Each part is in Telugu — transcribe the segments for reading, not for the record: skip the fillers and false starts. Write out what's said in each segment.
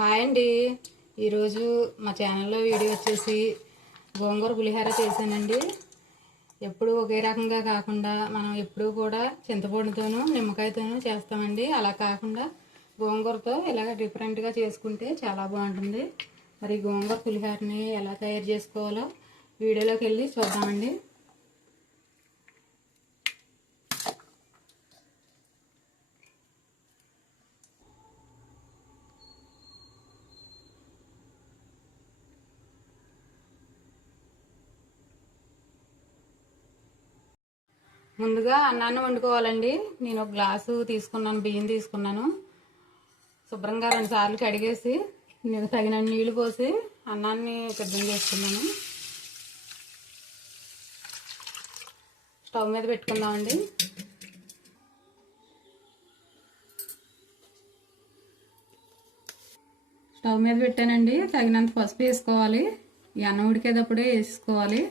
హాయ్ అండి. ఈరోజు మా ఛానల్లో వీడియో వచ్చేసి గోంగూర పులిహోర చేశానండి. ఎప్పుడు ఒకే రకంగా కాకుండా మనం ఎప్పుడు కూడా చింతపండుతోనూ నిమ్మకాయతోనూ చేస్తామండి. అలా కాకుండా గోంగూరతో ఇలాగ డిఫరెంట్గా చేసుకుంటే చాలా బాగుంటుంది. మరి గోంగూర పులిహోరని ఎలా తయారు చేసుకోవాలో వీడియోలోకి వెళ్ళి చూద్దామండి. ముందుగా అన్నాన్ని వండుకోవాలండి. నేను ఒక గ్లాసు తీసుకున్నాను, బియ్యం తీసుకున్నాను. శుభ్రంగా 2 సార్లు కడిగేసి నేను తగిన నీళ్లు పోసి అన్నాన్ని సిద్ధం చేసుకున్నాను. స్టవ్ మీద పెట్టుకుందామండి. స్టవ్ మీద పెట్టానండి. తగినంత పసుపు వేసుకోవాలి. ఈ అన్నం ఉడికేటప్పుడే వేసుకోవాలి.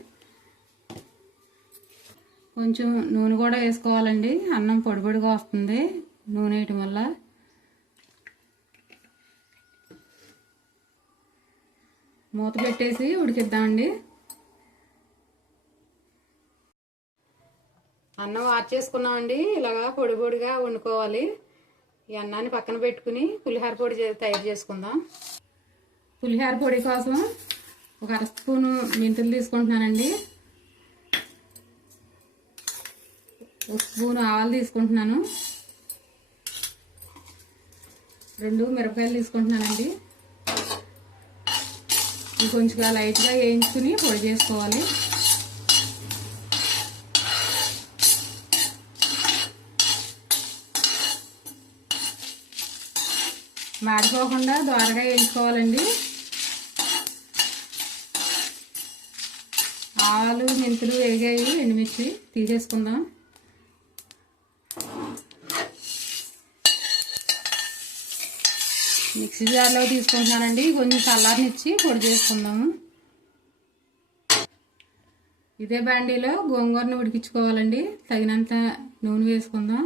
కొంచెం నూనె కూడా వేసుకోవాలండి. అన్నం పొడి పొడిగా వస్తుంది నూనె వేయటం వల్ల. మూత పెట్టేసి ఉడికిద్దామండి. అన్నం చేసుకున్నామండి. ఇలాగా పొడి పొడిగా వండుకోవాలి. ఈ అన్నాన్ని పక్కన పెట్టుకుని పులిహోర పొడి తయారు చేసుకుందాం. పులిహోర పొడి కోసం ఒక 1 స్పూను మెంతులు తీసుకుంటున్నానండి. 1 స్పూను ఆవాలు తీసుకుంటున్నాను. 2 మిరపకాయలు తీసుకుంటున్నానండి. ఇవి కొంచెం లైట్గా వేయించుకుని పొడి చేసుకోవాలి. మాడిపోకుండా దోరగా వేయించుకోవాలండి. ఆవాలు మెంతులు వేగాయి, ఎండుమిర్చి తీసేసుకుందాం. మిక్సీ జార్లో తీసుకుంటున్నానండి. కొంచెం చల్లారనిచ్చి పొడి చేసుకుందాము. ఇదే బాండీలో గోంగూరను ఉడికించుకోవాలండి. తగినంత నూనె వేసుకుందాం.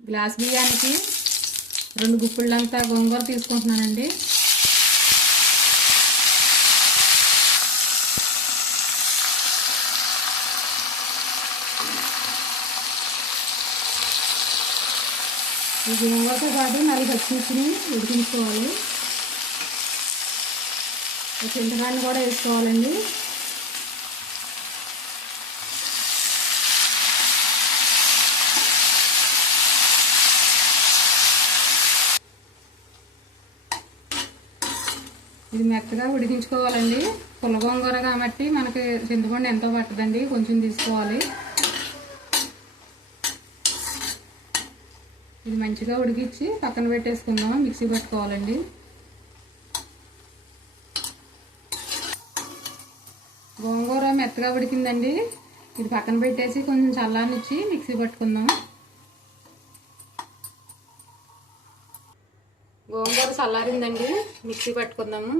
గ్లాస్ బియ్యానికి 2 గుప్పిళ్ళంతా గోంగూర తీసుకుంటున్నానండి. ఈ గోంగూరతో పాటు 4 పచ్చిమిర్చిని ఉడికించుకోవాలి. చింతకాయలు కూడా వేసుకోవాలండి. ఇది మెత్తగా ఉడికించుకోవాలండి. పుల్ల గోంగూర కాబట్టి మనకి చింతపండు ఎంతో పట్టదండి, కొంచెం తీసుకోవాలి. ఇది మంచిగా ఉడికించి పక్కన పెట్టేసుకుందాం. మిక్సీ పట్టుకోవాలండి. గోంగూర మెత్తగా ఉడికిందండి. ఇది పక్కన పెట్టేసి కొంచెం చల్లారనిచ్చి మిక్సీ పట్టుకుందాం. గోంగూర చల్లారిందండి. మిక్సీ పట్టుకుందాము.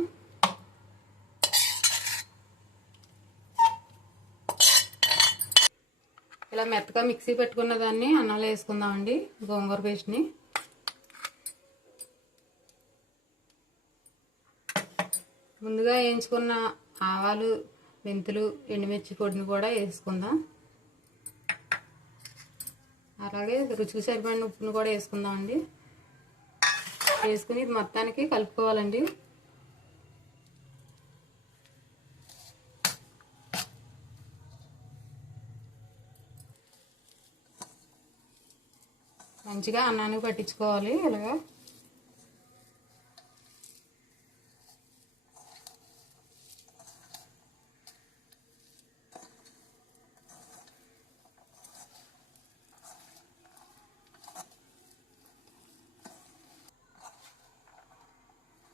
ఇలా మెత్తగా మిక్సీ పెట్టుకున్న దాన్ని అన్నంలో వేసుకుందామండి. గోంగూర పేస్ట్ని ముందుగా వేయించుకున్న ఆవాలు, మెంతులు, ఎండుమిర్చి పొడిని కూడా వేసుకుందాం. అలాగే రుచికి సరిపడిన ఉప్పును కూడా వేసుకుందామండి. వేసుకుని ఇది మొత్తానికి కలుపుకోవాలండి. మంచిగా అన్నానికి పట్టించుకోవాలి. ఇలాగా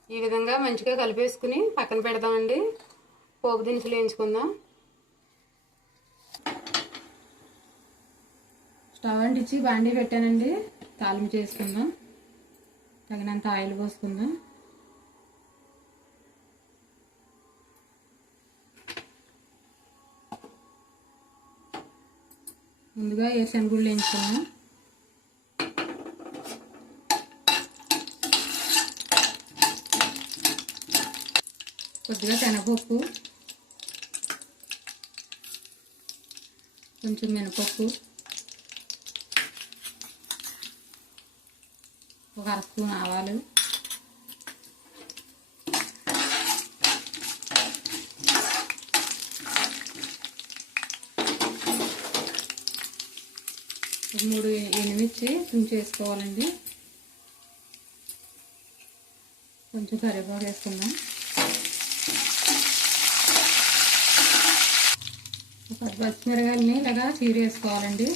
ఈ విధంగా మంచిగా కలిపేసుకుని పక్కన పెడదామండి. పోపు దినుసులు వేయించుకుందాం. స్టవ్ అంటించి బాండీ పెట్టానండి. తాలింపు చేసుకుందాం. తగినంత ఆయిల్ పోసుకుందాం. ముందుగా వేరుశనగ గుళ్ళు వేయించుకుందాం. కొద్దిగా శనగపప్పు, కొంచెం మినపప్పు, ఒక అర స్పూన్ ఆవాలు, ఒక 3 ఎండుమిర్చి తుంచేసుకోవాలండి. కొంచెం కరివేపాకు వేసుకుందాం. ఒక పచ్చిమిరపకాయలని ఇలాగా చీరేసుకోవాలండి.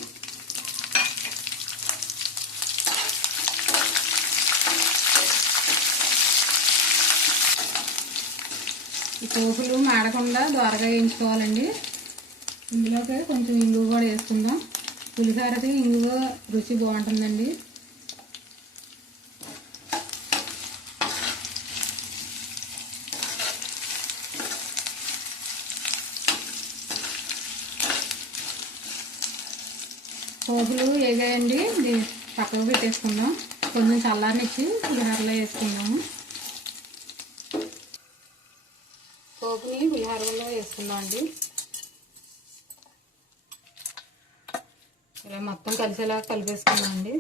ఈ పోపులు మాడకుండా దోరగా వేయించుకోవాలండి. ఇందులోకి కొంచెం ఇంగువ కూడా వేసుకుందాం. పులిహోరకి ఇంగువ రుచి బాగుంటుందండి. పోపులు వేగాయండి, దీన్ని పక్కకు పెట్టేసుకుందాం. కొంచెం చల్లారనిచ్చి పులిహోరలో వేసుకుందాము. పోపుని పులిహోరలో వేసుకుందాం అండి. ఇలా మొత్తం కలిసేలా కలిపేసుకుందాం అండి.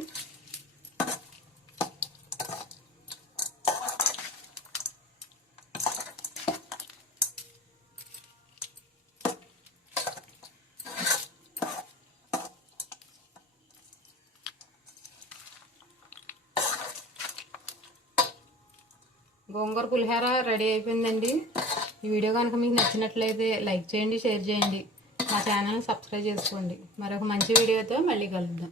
గోంగూర పులిహోర రెడీ అయిపోయిందండి. ఈ వీడియో కనుక మీకు నచ్చినట్లయితే లైక్ చేయండి, షేర్ చేయండి, మా ఛానల్ని సబ్స్క్రైబ్ చేసుకోండి. మరొక మంచి వీడియోతో మళ్ళీ కలుద్దాం.